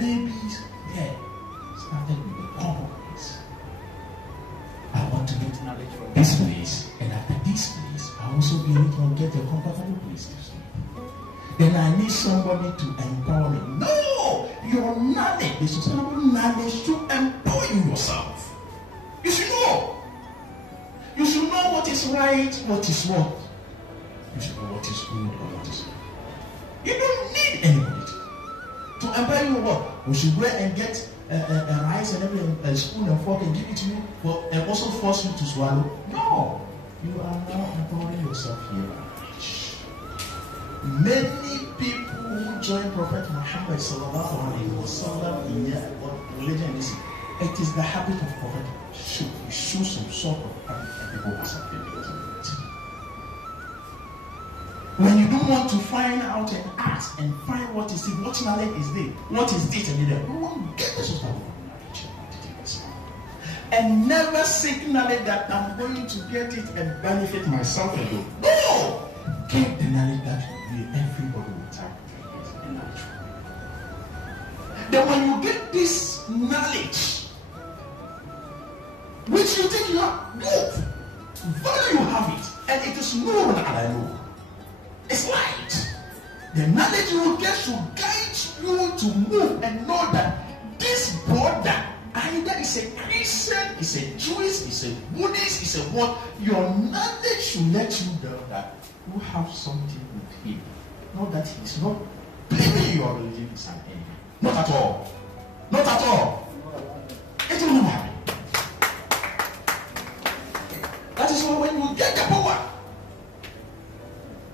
babies there started with the compromise. I want to get knowledge from this place, and after this place, I also be able to get a comfortable place to sleep. Then I need somebody to empower me. No! Your knowledge, the sustainable knowledge, should empower you yourself. You should know. You should know what is right, what is wrong. You should know what is good or what is wrong. You don't need anybody to empower you. What? We should go and get a rice and everything, a spoon and fork and give it to you, and also force you to swallow. No. You are now empowering yourself here. Many people who join Prophet Muhammad sallallahu alaihi wasallam in their religion, it is the habit of Prophet to show some sort of and people are something because of it. When you don't want to find out and ask and find what is it, what knowledge is there, what is this and that, you won't get the sort of knowledge. And never seek knowledge that I'm going to get it and benefit myself alone. No! Get the knowledge that everybody will have a knowledge. Then when you get this knowledge, which you think you have, good, value you have it, and it is known and I know. It's light. The knowledge you will get should guide you to move and know that this brother either is a Christian, is a Jewish, is a Buddhist, is a what. Your knowledge should let you know that you have something with him. Not that he's not blaming your religion is an enemy. Not at all. Not at all. It will never happen. That is why when you get the power,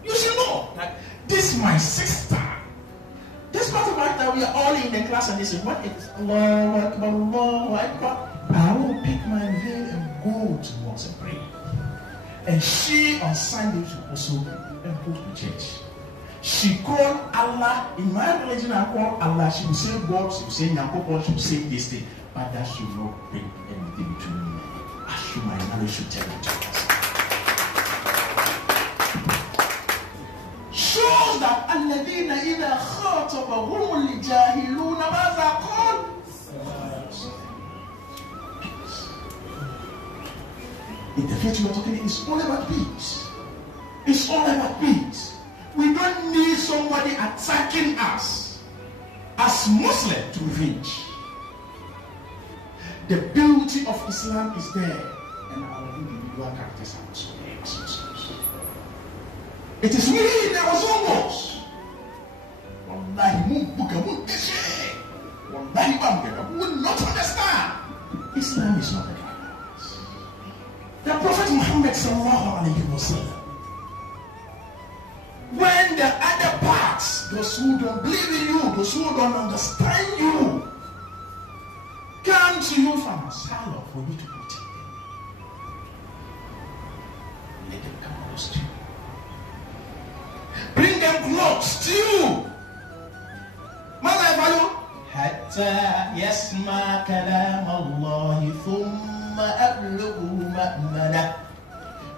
you should know that this is my sister. Despite the fact that we are all in the class and they say, what is Allah Akbar, Allahu Akbar, I will pick my veil and go to mosque and pray. And she on Sunday should also go to church. She called Allah. In my religion, I call Allah. She will say God, she will say Nyankopon, she will say this thing. But that should not bring anything between me. I should, my knowledge should tell you to us. Shows that الذين إذا خاطبهم الجاهلون ماذا قال؟ In the future we're talking, it's all about peace. It's all about peace. We don't need somebody attacking us as Muslim to revenge. The beauty of Islam is there, and our individual characters are also there as Muslims. It is really in our souls. Wallahi, we will not understand. Islam is not a violence. The Prophet Muhammad sallallahu alaihi wasallam, when the other parts, those who don't believe in you, those who don't understand you, come to you from a salon for you to protect them, let them come close to you. Bring them close to you. حتى يسمع كلام الله ثم أبلغه مأمنه.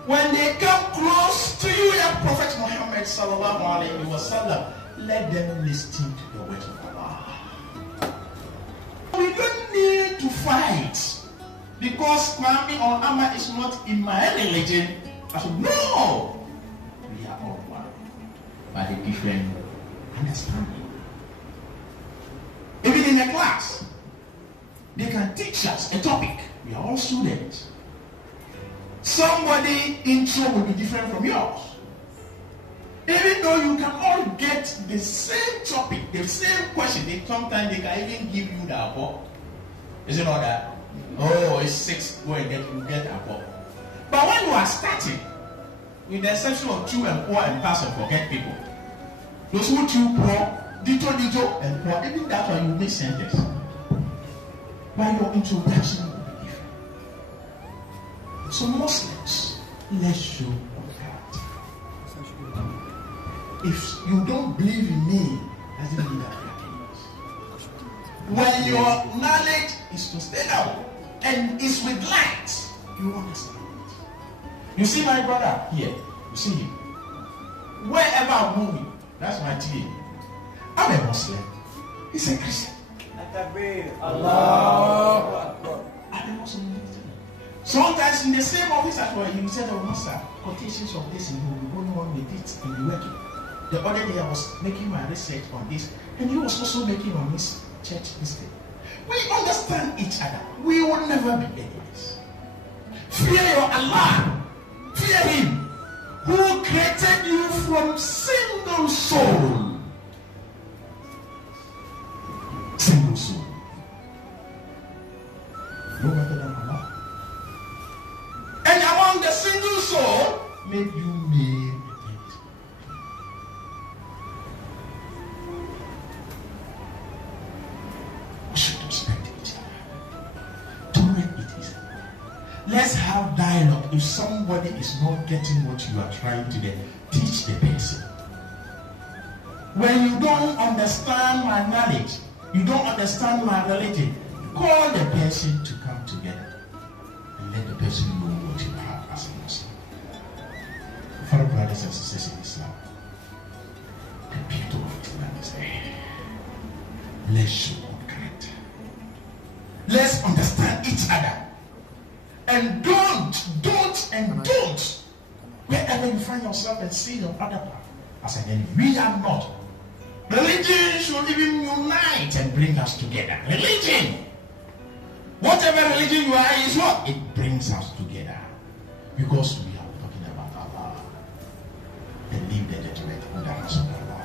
When they come close to you, ya Prophet Muhammad sallallahu alaihi wasallam, let them listen to the word of Allah. We don't need to fight because Mami or Amma is not in my religion. I said, no, we are all one, but a different understanding. Even in a class, they can teach us a topic. We are all students. Somebody intro will be different from yours. Even though you can all get the same topic, the same question, sometimes they can even give you the apple. Is it not that? Oh, it's 6, go and get apple. But when you are starting, with the exception of chew and pour and pass and forget people, those who chew, pour, dito, and pour, even that one you make sentence. But your introduction will be different. So Muslims, let's show character. If you don't believe in me, doesn't mean that you are kings. When your knowledge is to stay out and is with light, you understand it. You see my brother here, you see him. Wherever I'm moving, that's my TA. I'm a Muslim. He's a Christian. Allah. And also, sometimes in the same office as well, you said, oh, master, quotations of this, and you will go on with it in the working. The other day I was making my research on this, and he was also making on his church mistake. We understand each other. We will never be enemies. Fear your Allah. Fear Him who created you from single soul. Single soul. No better than Allah. And among the single soul, made you male. Let's have dialogue. If somebody is not getting what you are trying to get, teach the person. When you don't understand my knowledge, you don't understand my religion, call the person to come together and let the person know what you have as a Muslim. Fellow brothers and sisters in Islam, the people of Islam is there. Let's show character. Let's understand each other. And don't, wherever you find yourself and see your other part as an enemy. We are not. Religion should even unite and bring us together. Religion, whatever religion you are, is what? It brings us together. Because we are talking about Allah. And leave the judgment in the hands of Allah.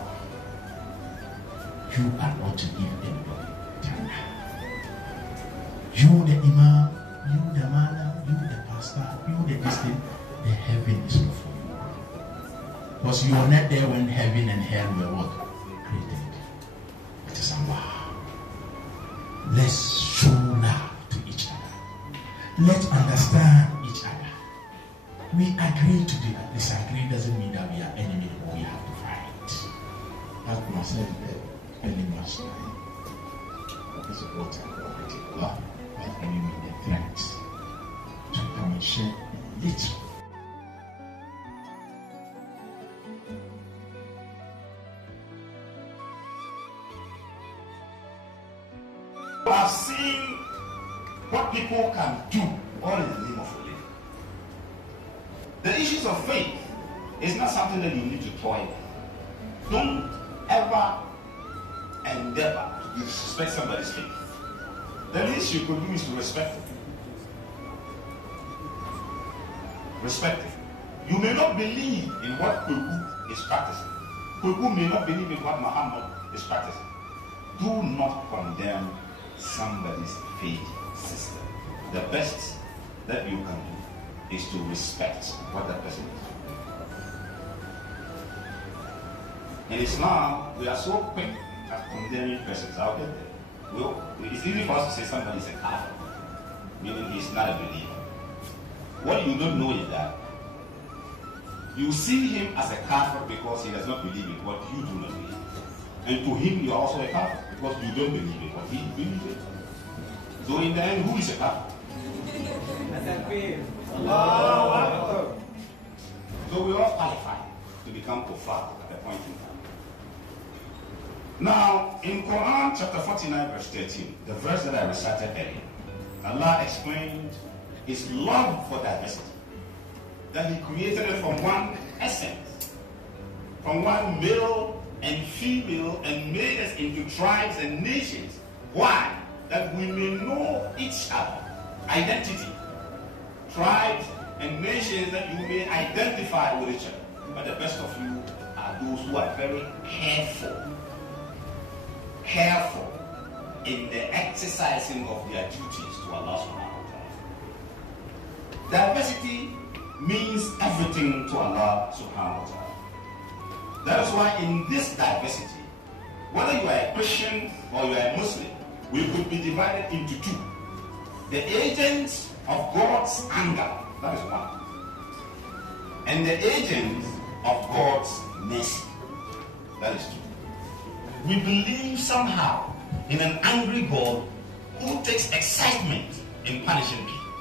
You are not to give anybody Jannah. You the Imam, you the Mala, you the pastor, you the Christian, the heaven is not for you. Because you are not there when heaven and hell were what? Created. It is Allah. Let's show love to each other. Let's understand each other. We agree to disagree doesn't mean that we are enemies or we have to fight. That's what I said spending much time. That is what I'm going to love. But enemy the threats. To come and share little. I've seen what people can do all in the name of religion. The issues of faith is not something that you need to toy with. Don't ever endeavor to disrespect somebody's faith. The least you could do is to respect it. Respect it. You may not believe in what Kweku is practicing. Kweku may not believe in what Muhammad is practicing. Do not condemn somebody's faith system. The best that you can do is to respect what that person is. In Islam, we are so quick at condemning persons. I'll get there. It's easy for us to say somebody is a kafir, meaning he's not a believer. What you don't know is that you see him as a kafir because he does not believe in what you do not believe. And to him, you are also a kafir because you don't believe in what he believes in. So in the end, who is a kafir? So we all qualify to become kuffar at a point in time. Now, in Quran chapter 49 verse 13, the verse that I recited earlier, Allah explained His love for diversity. That He created it from one essence, from one male and female, and made us into tribes and nations. Why? That we may know each other. Identity. Tribes and nations that you may identify with each other. But the best of you are those who are very careful in the exercising of their duties to Allah subhanahu wa ta'ala. Diversity means everything to Allah subhanahu wa ta'ala. That is why in this diversity, whether you are a Christian or you are a Muslim, we could be divided into two. The agents of God's anger, that is one. And the agents of God's mercy, that is two. We believe somehow in an angry God who takes excitement in punishing people.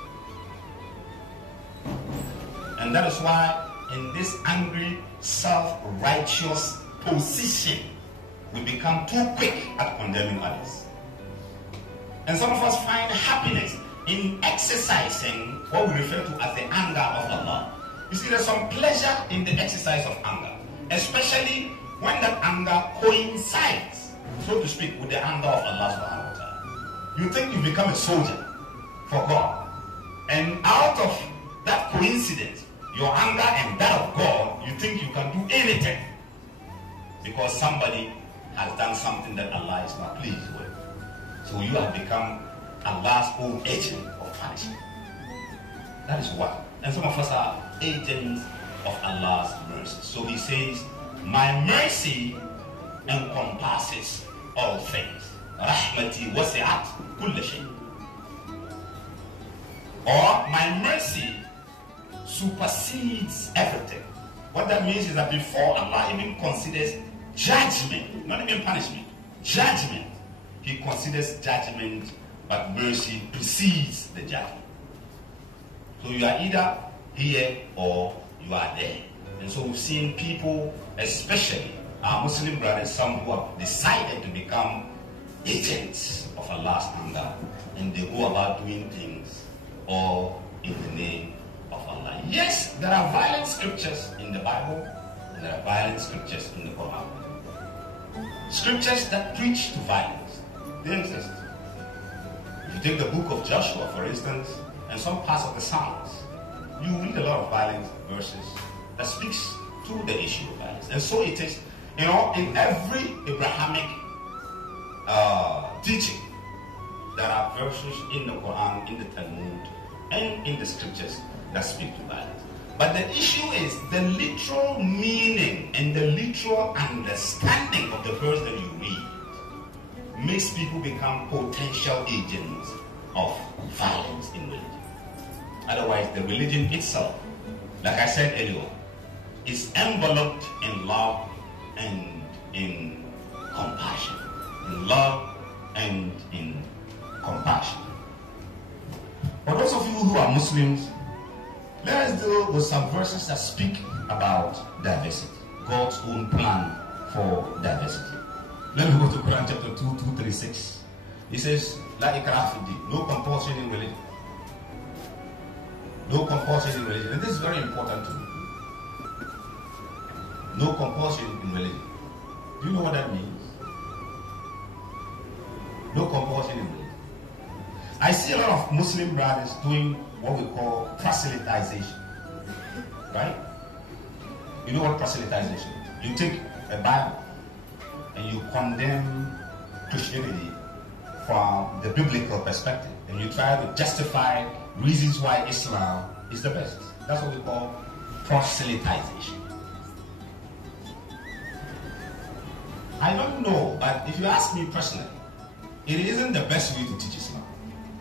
And that is why in this angry, self-righteous position, we become too quick at condemning others. And some of us find happiness in exercising what we refer to as the anger of Allah. You see, there's some pleasure in the exercise of anger, especially when that anger coincides, so to speak, with the anger of Allah subhanahu wa ta'ala. You think you become a soldier for God, and out of that coincidence, your anger and that of God, you think you can do anything because somebody has done something that Allah is not pleased with. So you have become Allah's own agent of punishment. That is what. And some of us are agents of Allah's mercy. So he says, my mercy encompasses all things. Rahmati wasi'at kulla shay. Or my mercy supersedes everything. What that means is that before Allah even considers judgment, not even punishment, judgment, he considers judgment, but mercy precedes the judgment. So you are either here or you are there. And so we've seen people, especially our Muslim brothers, some who have decided to become agents of Allah's anger, and they go about doing things all in the name of Allah. Yes, there are violent scriptures in the Bible, and there are violent scriptures in the Quran. Scriptures that preach to violence, they exist. If you take the book of Joshua, for instance, and some parts of the Psalms, you read a lot of violent verses that speaks to the issue of violence. And so it is, in every Abrahamic teaching, there are verses in the Quran, in the Talmud, and in the scriptures that speak to violence. But the issue is the literal meaning and the literal understanding of the verse that you read makes people become potential agents of violence in religion. Otherwise, the religion itself, like I said earlier, is enveloped in love and in compassion. In love and in compassion. For those of you who are Muslims, let us deal with some verses that speak about diversity, God's own plan for diversity. Let me go to Quran chapter 2:236. It says, La ikraha fi din, no compulsion in religion. No compulsion in religion. And this is very important to me. No compulsion in religion. Do you know what that means? No compulsion in religion. I see a lot of Muslim brothers doing what we call proselytization. Right? You know what proselytization is? You take a Bible and you condemn Christianity from the biblical perspective, and you try to justify reasons why Islam is the best. That's what we call proselytization. I don't know, but if you ask me personally, it isn't the best way to teach Islam.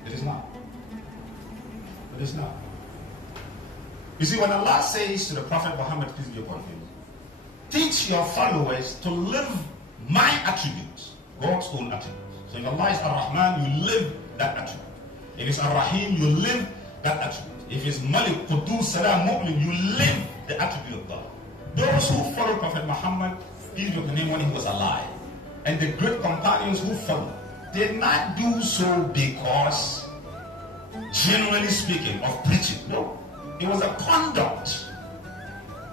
It is not. It is not. You see, when Allah says to the Prophet Muhammad, peace be upon him, teach your followers to live my attributes, God's own attributes. So if Allah is Ar-Rahman, you live that attribute. If it's Ar-Rahim, you live that attribute. If it's Malik, Qudus, Salam, Mu'min, you live the attribute of God. Those who follow Prophet Muhammad, peace be upon him, when he was alive, and the great companions who followed, did not do so because, generally speaking, of preaching. No. It was a conduct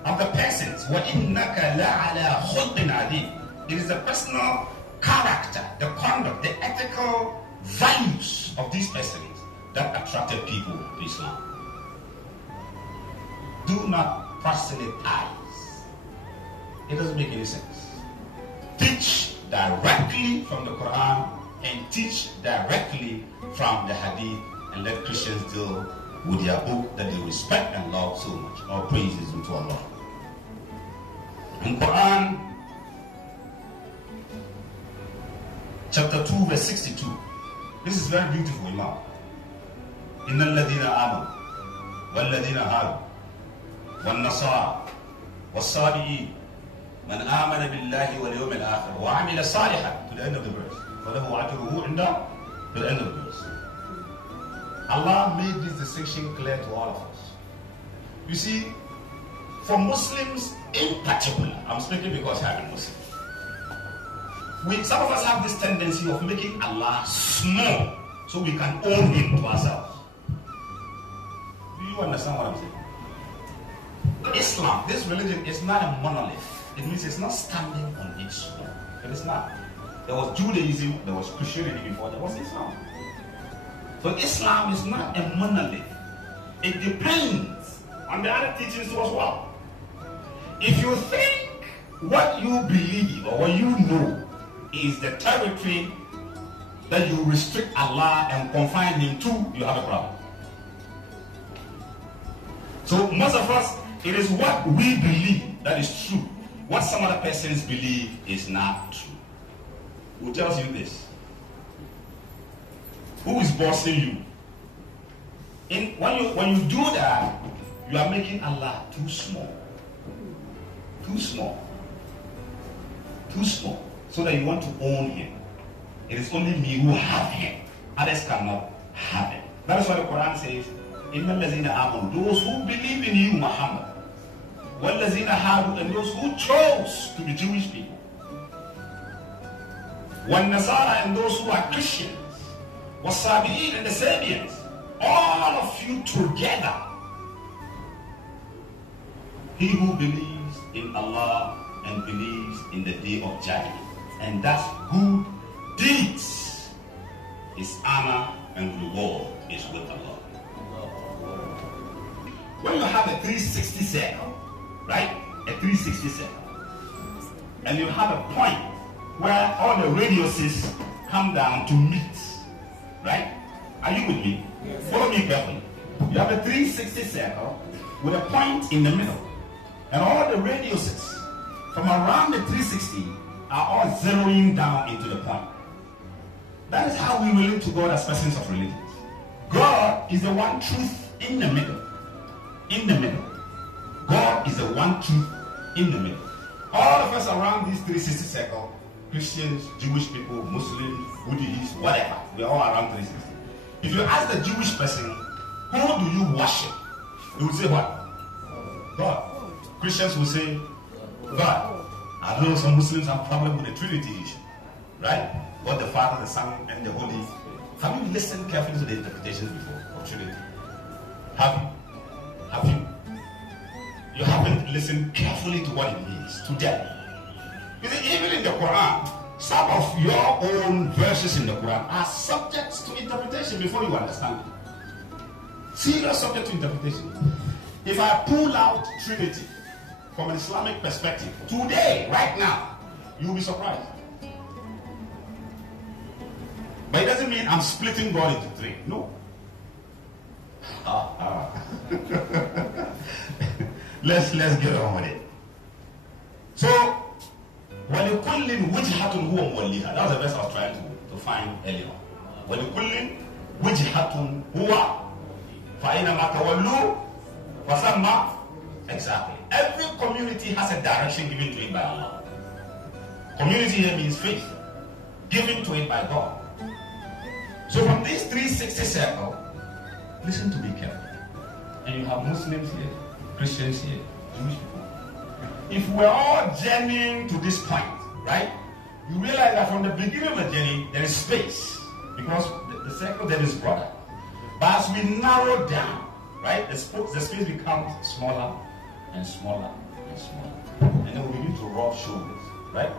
of the persons. وَإِنَّكَ لَعَلَىٰ خُلْقٍ عَظِيمٍ. It is the personal character, the conduct, the ethical values of these persons that attracted people to Islam. Do not proselytize. It doesn't make any sense. Teach directly from the Quran and teach directly from the Hadith, and let Christians deal with their book that they respect and love so much. All praises to Allah. In Quran chapter 2 verse 62, this is very beautiful, Imam. إِنَّ الَّذِينَ آمَنُوا وَالَّذِينَ هَادُوا وَالنَّصَارَى وَالصَّابِئِينَ مَنْ آمَنَ بِاللَّهِ وَالْيَوْمِ الْآخِرِ وَعَمِلَ صَالِحًا, to the end of the verse. فَلَهُ أَجْرُهُ عِنْدَ, to the end of the verse. Allah made this distinction clear to all of us. You see, for Muslims in particular, I'm speaking because I'm a Muslim. Some of us have this tendency of making Allah small so we can own him to ourselves. Do you understand what I'm saying? Islam, this religion, is not a monolith. It means it's not standing on its own. It is not. There was Judaism, there was Christianity before, there was Islam. So Islam is not a monolith. It depends on the other teachings as well. If you think what you believe or what you know is the territory that you restrict Allah and confine him to, you have a problem. So most of us, it is what we believe that is true. What some other persons believe is not true. Who tells you this? Who is bossing you? When you do that, you are making Allah too small. Too small. Too small. So that you want to own him. It is only me who have him. Others cannot have it. That is why the Quran says, Inna allazina amanu, those who believe in you, Muhammad. Wallazina hadu, and those who chose to be Jewish people. Wan Nasara, and those who are Christians. Wasabi'in, and the Sabians. All of you together. He who believes in Allah and believes in the day of judgment, and does good deeds, his honor and reward is with Allah. When you have a 360 circle, right? A 360 circle, and you have a point where all the radiuses come down to meet, right? Are you with me? Yes. Follow me carefully. You have a 360 circle with a point in the middle, and all the radiuses from around the 360 are all zeroing down into the point. That is how we relate to God as persons of religions. God is the one truth in the middle. In the middle. God is the one truth in the middle. All of us around this 360 circle, Christians, Jewish people, Muslims, Buddhists, whatever, we're all around 360. If you ask the Jewish person, who do you worship? He would say what? God. Christians will say, God. I know some Muslims have problem with the Trinity issue, right? God the Father, the Son, and the Holy. Have you listened carefully to the interpretations before of Trinity? Have you? Have you? You haven't listened carefully to what it means to them. You see, even in the Quran, some of your own verses in the Quran are subjects to interpretation before you understand it. Serious subject to interpretation. If I pull out Trinity from an Islamic perspective, today, right now, you'll be surprised. But it doesn't mean I'm splitting God into three. No. Let's get on with it. So, وَلِكُلٍّ وِجْهَةٌ هُوَ مُوَلِّيهَا. That was the verse I was trying to find earlier. وَلِكُلٍّ وِجْهَةٌ هُوَ فَإِنَّمَا تَوَلُّوا فَثَمَّ. Exactly. Every community has a direction given to it by Allah. Community here means faith, given to it by God. So from this 360 circle, listen to me carefully. And you have Muslims here, Christians here, Jewish people. If we're all journeying to this point, right? You realize that from the beginning of the journey, there is space. Because the circle there is broader. But as we narrow down, right, the space becomes smaller and smaller and smaller. And then we begin to rub shoulders, right?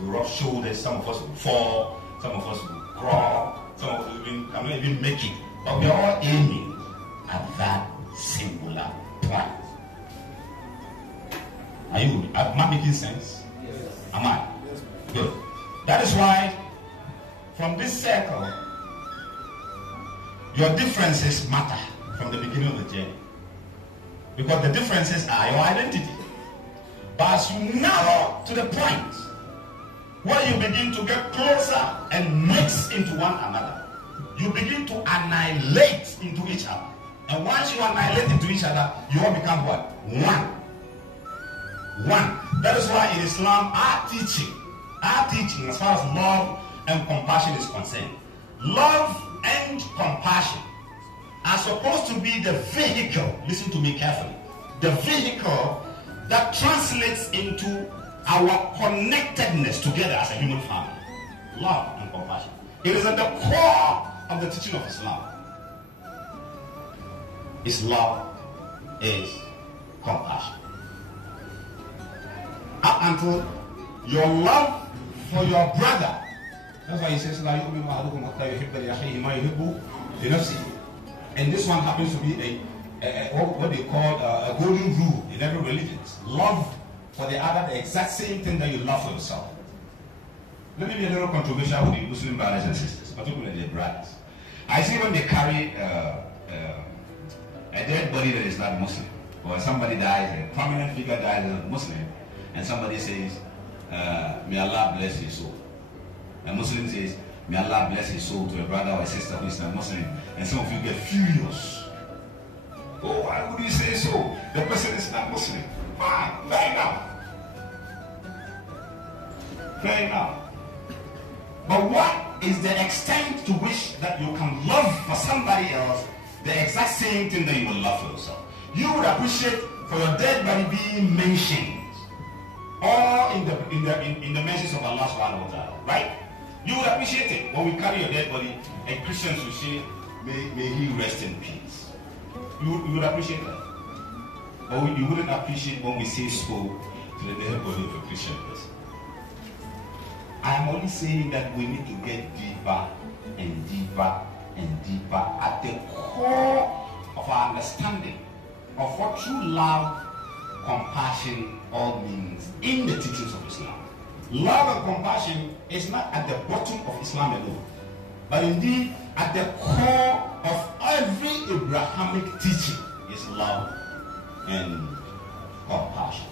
We rub shoulders, some of us will fall, some of us will crawl, some of us cannot even make it. But we are all aiming at that singular point. Are you? Am I making sense? Yes. Am I? Yes. Good. That is why, from this circle, your differences matter from the beginning of the journey. Because the differences are your identity. But as you narrow to the point where you begin to get closer and mix into one another, you begin to annihilate into each other. And once you annihilate into each other, you all become what? One. One. That is why in Islam, our teaching as far as love and compassion is concerned, love and compassion are supposed to be the vehicle, listen to me carefully, the vehicle that translates into our connectedness together as a human family. Love and compassion. It is at the core of the teaching of Islam is love, is compassion. Up until your love for your brother. That's why he says, and this one happens to be what they call a golden rule in every religion. Love for the other the exact same thing that you love for yourself. Let me be a little controversial with the Muslim brothers and sisters, particularly the brothers. I see when they carry a dead body that is not Muslim, or somebody dies, a prominent figure dies as a Muslim, and somebody says, may Allah bless his soul. A Muslim says, may Allah bless his soul to a brother or a sister who is not Muslim, and some of you get furious. Oh, why would you say so? The person is not Muslim. Fine, fair enough. Fair enough. But what is the extent to which that you can love for somebody else the exact same thing that you will love for yourself? You would appreciate for your dead body being mentioned, or in the mentions of Allah subhanahu wa ta'ala, right? You would appreciate it when we carry your dead body and Christians will say, may he rest in peace. You would appreciate that. Or you wouldn't appreciate when we say so to the dead body of a Christian person. I am only saying that we need to get deeper and deeper and deeper at the core of our understanding of what true love, compassion all means in the teachings of Islam. Love and compassion is not at the bottom of Islam alone, but indeed at the core of every Abrahamic teaching is love and compassion.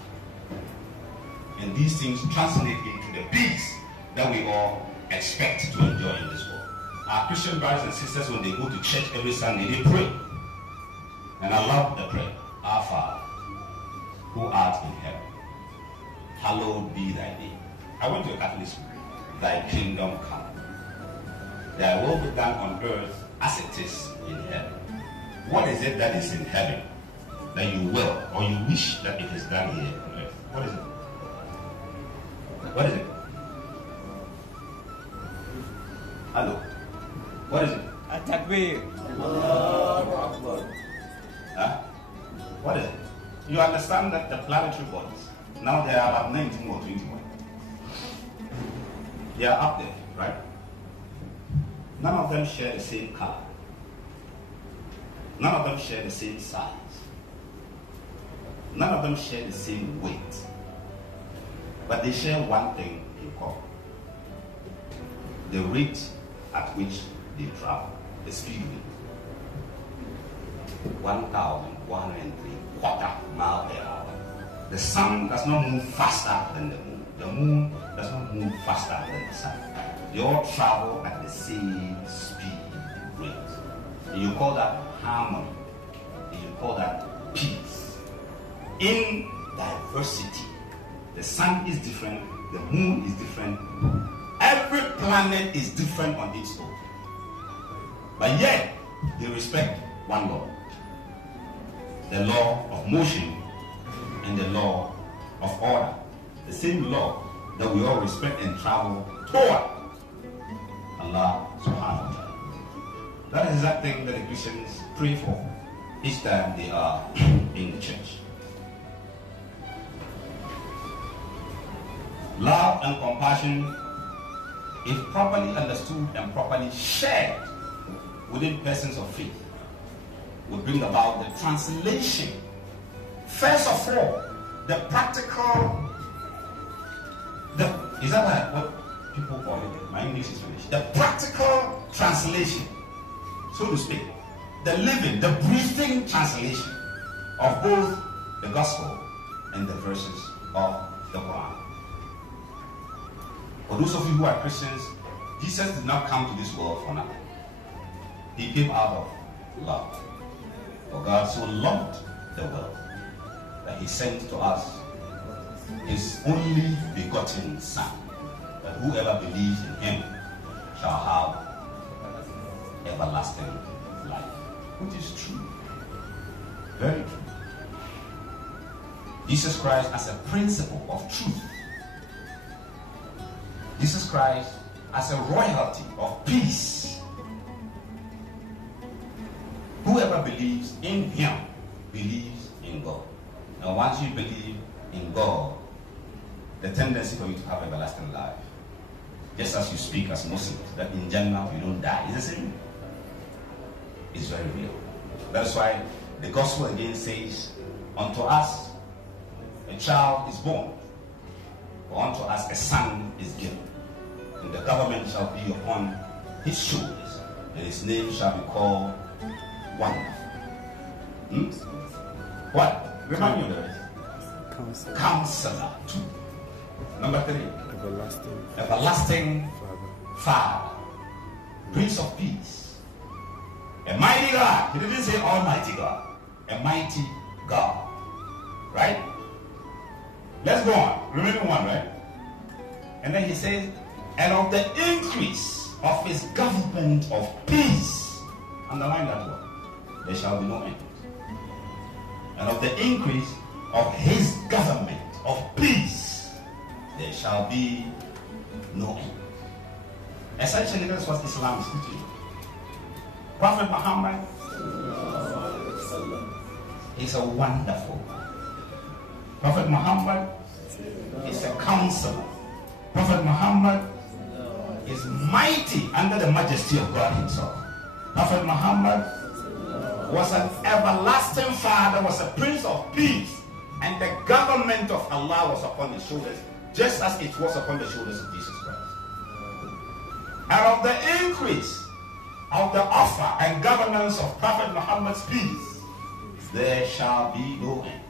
And these things translate into the peace that we all expect to enjoy in this world. Our Christian brothers and sisters, when they go to church every Sunday, they pray. And I love the prayer. Our Father, who art in heaven, hallowed be thy name. I went to a Catholic school. Thy kingdom come. Thy will be done on earth as it is in heaven. What is it that is in heaven that you will or you wish that it is done here on earth? What is it? What is it? Hello. What is it? At-Takbir. Huh? What is it? You understand that the planetary bodies, now there are about 19 or 21. They are up there, right? None of them share the same color. None of them share the same size. None of them share the same weight. But they share one thing in common. The rate at which they travel, the speed limit. 1,103 quarter-mile per hour. The sun does not move faster than the moon. The moon does not move faster than the sun. They all travel at the same speed rate. And you call that harmony. And you call that peace. In diversity. The sun is different. The moon is different. Every planet is different on its own. But yet, they respect one law. The law of motion and the law of order. The same law that we all respect and travel toward Allah subhanahu wa ta'ala. That is that thing that the Christians pray for each time they are in the church. Love and compassion, if properly understood and properly shared within persons of faith, will bring about the translation. First of all, the practical, is that what people call it? My English is finished. The practical translation, so to speak, the living, the breathing translation of both the gospel and the verses of the Quran. For those of you who are Christians, Jesus did not come to this world for nothing. He came out of love. For God so loved the world that he sent to us his only begotten Son, that whoever believes in him shall have everlasting life. Which is true. Very true. Jesus Christ as a principle of truth. Jesus Christ as a royalty of peace. whoever believes in him believes in God. And once you believe in God, the tendency for you to have everlasting life, just as you speak as Muslims, that in general you don't die, is the same. It's very real. That's why the gospel again says, unto us a child is born, for unto us a son is given, and the government shall be upon his shoulders, and his name shall be called Wonderful. What? Remind me of the rest. Counselor. 2. Number 3. Everlasting Father. Prince of Peace. A mighty God. He didn't say Almighty God. A mighty God. Right? Let's go on. Remember 1, right? And then he says, and of the increase of his government of peace. Underline that word. There shall be no end. And of the increase of his government of peace, there shall be no end. Essentially, that's what Islam is teaching. Prophet Muhammad is a wonderful man. Prophet Muhammad is a counselor. Prophet Muhammad is mighty under the majesty of God himself. Prophet Muhammad was an everlasting father, was a prince of peace, and the government of Allah was upon his shoulders, just as it was upon the shoulders of Jesus Christ. And of the increase of the offer and governance of Prophet Muhammad's peace, there shall be no end.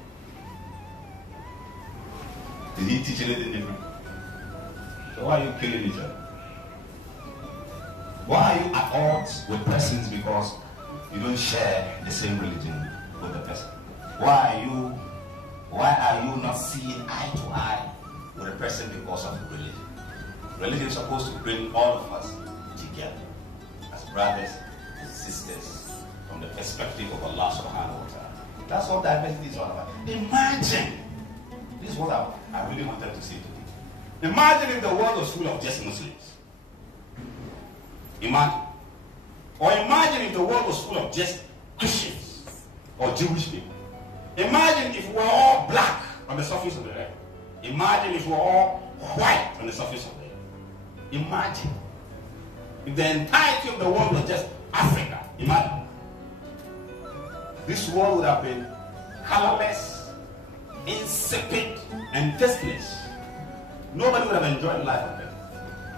Did he teach anything different? So why are you killing each other? Why are you at odds with persons because you don't share the same religion with the person? Why are you not seeing eye to eye with a person because of religion? Religion is supposed to bring all of us together as brothers and sisters from the perspective of Allah subhanahu wa ta'ala. That's what diversity is all about. Imagine, this is what I really wanted to say today. Imagine if the world was full of just Muslims. Imagine. Or imagine if the world was full of just Christians or Jewish people. Imagine if we were all black on the surface of the earth. Imagine if we were all white on the surface of the earth. Imagine if the entirety of the world was just Africa. Imagine. This world would have been colorless, insipid, and tasteless. Nobody would have enjoyed life on earth.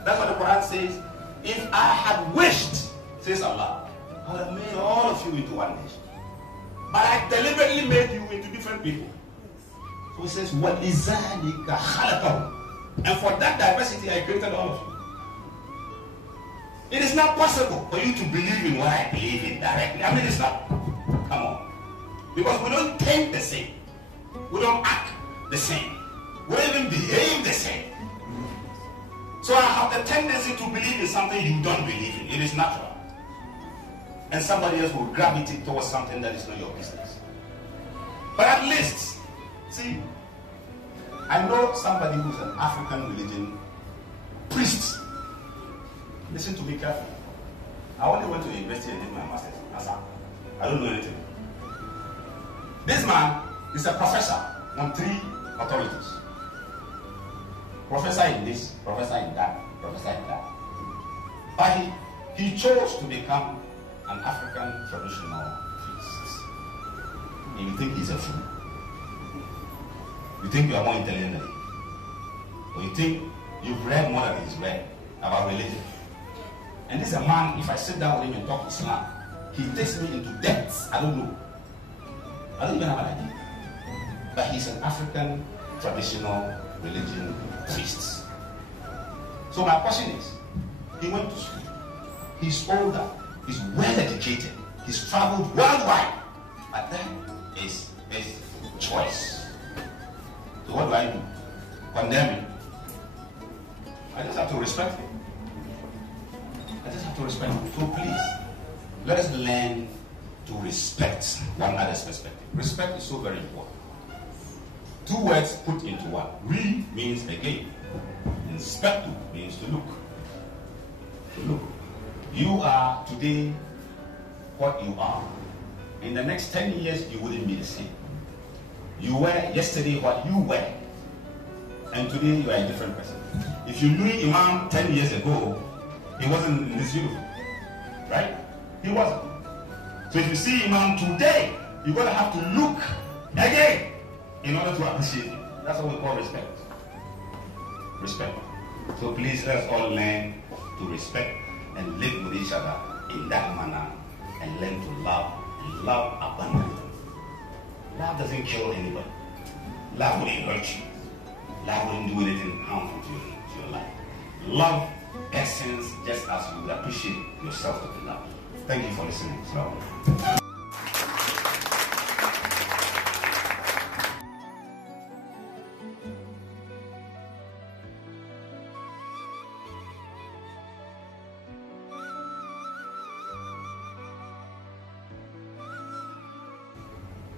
That's what the Quran says. If I had wished, says Allah, I would have made all of you into one nation. But I deliberately made you into different people. So it says, وَلِذَلِكَ خَلَقَهُ. And for that diversity, I created all of you. It is not possible for you to believe in what I believe in directly. I mean, it's not. Come on. Because we don't think the same. We don't act the same. We don't even behave the same. So I have the tendency to believe in something you don't believe in. It is natural. And somebody else will gravitate towards something that is not your business. But at least, see, I know somebody who's an African religion priest. Listen to me carefully. I only went to university and did my master's. I don't know anything. This man is a professor on 3 authorities. Professor in this, professor in that, professor in that. But he chose to become an African traditional priest. And you think he's a fool? You think you are more intelligent than him? Or you think you've read more than he's read about religion? And this is a man, if I sit down with him and talk Islam, he takes me into depths. I don't know. I don't even have an idea. But he's an African traditional religion priest. So my question is, he went to school. He's older. He's well educated. He's traveled worldwide. But that is his choice. So what do? Condemn him. I just have to respect him. I just have to respect him. So please, let us learn to respect one another's perspective. Respect is so very important. 2 words put into one. Re means again. Inspect means to look. To look. You are today what you are in the next 10 years, you wouldn't be the same. You were yesterday what you were, and today you are a different person. If you knew Imam 10 years ago, he wasn't in this uniform, right? He wasn't. So if you see Imam today, you're going to have to look again in order to appreciate him. That's what we call respect. Respect. So please, let's all learn to respect and live with each other in that manner, and learn to love, and love abundantly. Love doesn't kill anybody. Love wouldn't hurt you. Love wouldn't do anything harmful to your life. Love essence just as you would appreciate yourself to be loved. Thank you for listening.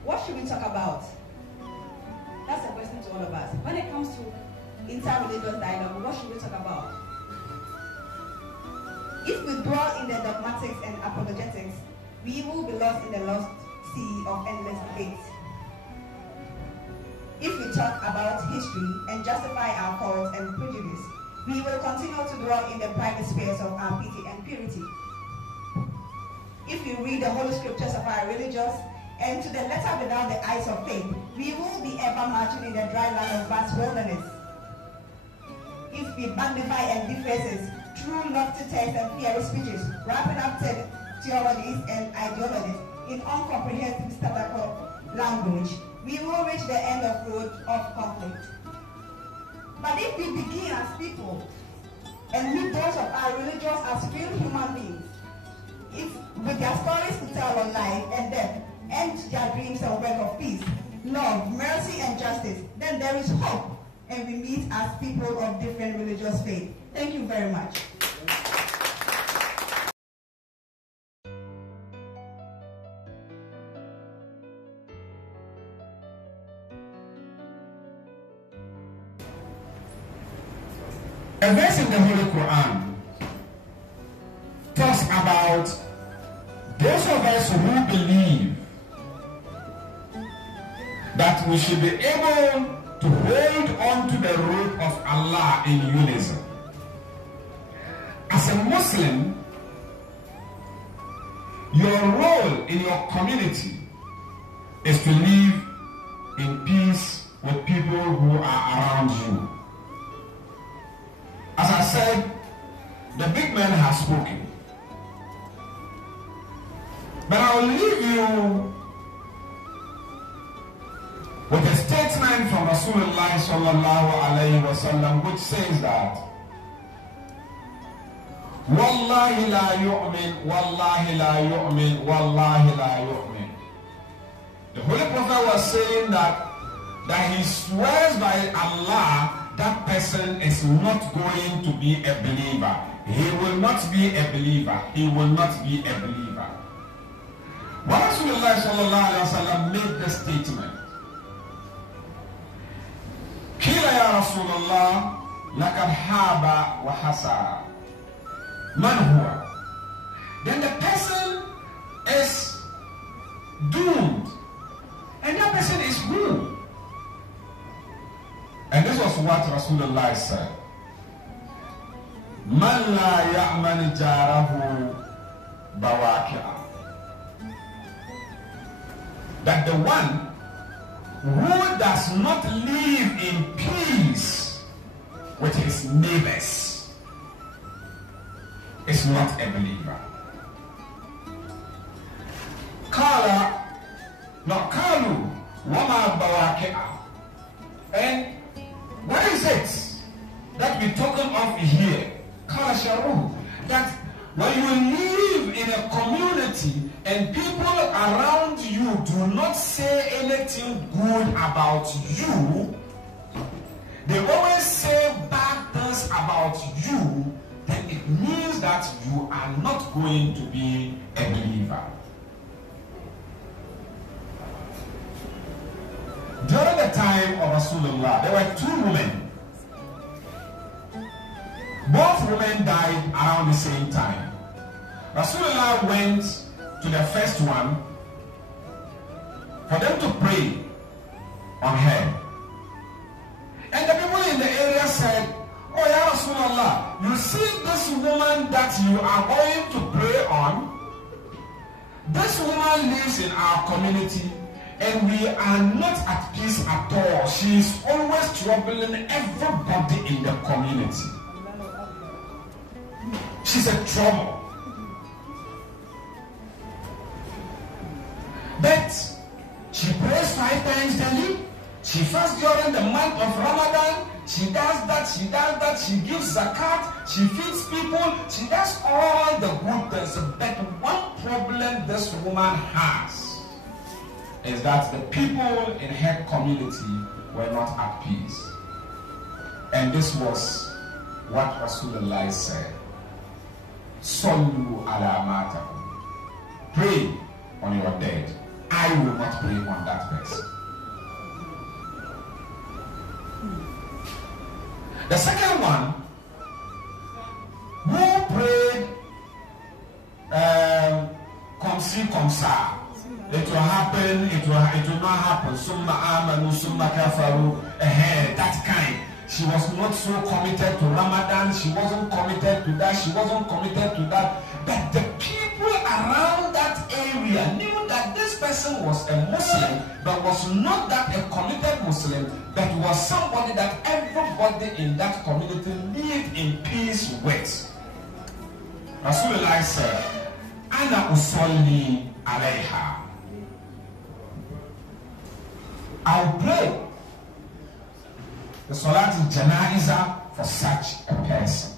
What should we talk about? That's a question to all of us. When it comes to inter-religious dialogue, what should we talk about? If we dwell in the dogmatics and apologetics, we will be lost in the lost sea of endless debate. If we talk about history and justify our faults and prejudice, we will continue to dwell in the private spheres of our pity and purity. If we read the holy scriptures of our religious and to the letter without the eyes of faith, we will be ever marching in the dry land of vast wilderness. If we magnify and defaces true lofty texts and fiery speeches, wrapping up theologies and ideologies in uncomprehensive statical language, we will reach the end of road of conflict. But if we begin as people and meet those of our religious as real human beings, if with their stories to tell on life and death, and their dreams and work of peace, love, mercy, and justice, then there is hope, and we meet as people of different religious faith. Thank you very much. A verse in the Holy Quran talks about those of us who believe that we should be able to hold on to the rope of Allah in unison. As a Muslim, your role in your community is to live in peace with people who are around you. As I said, the big man has spoken. But I will leave you with a statement from Rasulullah sallallahu alayhi wa sallam, which says that Wallahi la yu'min, Wallahi la yu'min, Wallahi la yu'min. The Holy Prophet was saying that he swears by Allah that person is not going to be a believer. He will not be a believer. He will not be a believer. When Rasulullah sallallahu alayhi wa sallam made the statement, Kila ya Rasulullah, lakad haba wa hasa. Man huwa? Then the person is doomed. And that person is who? And this was what Rasulullah said. Man la ya'man jarahu bawaki'a. That the one who does not live in peace with his neighbors is not a believer. Kalu wama bawaki'a. And what is it that we're talking of here? Kala sharu. That when you live in a community and people around you do not say anything good about you, they always say bad things about you, then it means that you are not going to be a believer. During the time of Rasulullah, there were two women. Both women died around the same time. Rasulullah went to the first one for them to pray on her. And the people in the area said, "Oh, Ya Rasulullah, you see this woman that you are going to pray on? This woman lives in our community and we are not at peace at all. She is always troubling everybody in the community. She's a trouble. But she prays 5 times daily. She fasts during the month of Ramadan. She does that, she does that. She gives zakat. She feeds people. She does all the good things. But one problem this woman has is that the people in her community were not at peace. And this was what Rasulullah said. Sallu ala matakum. Pray on your dead. I will not pray on that person. The second one, who prayed comme ci, comme ça. It will happen, it will not happen. Summa amanu, summa kafaru. That kind. She was not so committed to Ramadan. She wasn't committed to that. She wasn't committed to that. But the people around that area knew that this person was a Muslim, but was not that a committed Muslim, but was somebody that everybody in that community lived in peace with. Rasulullah said, "Ana usalli alayha." I'll pray the Salat al-Janaiza for such a person.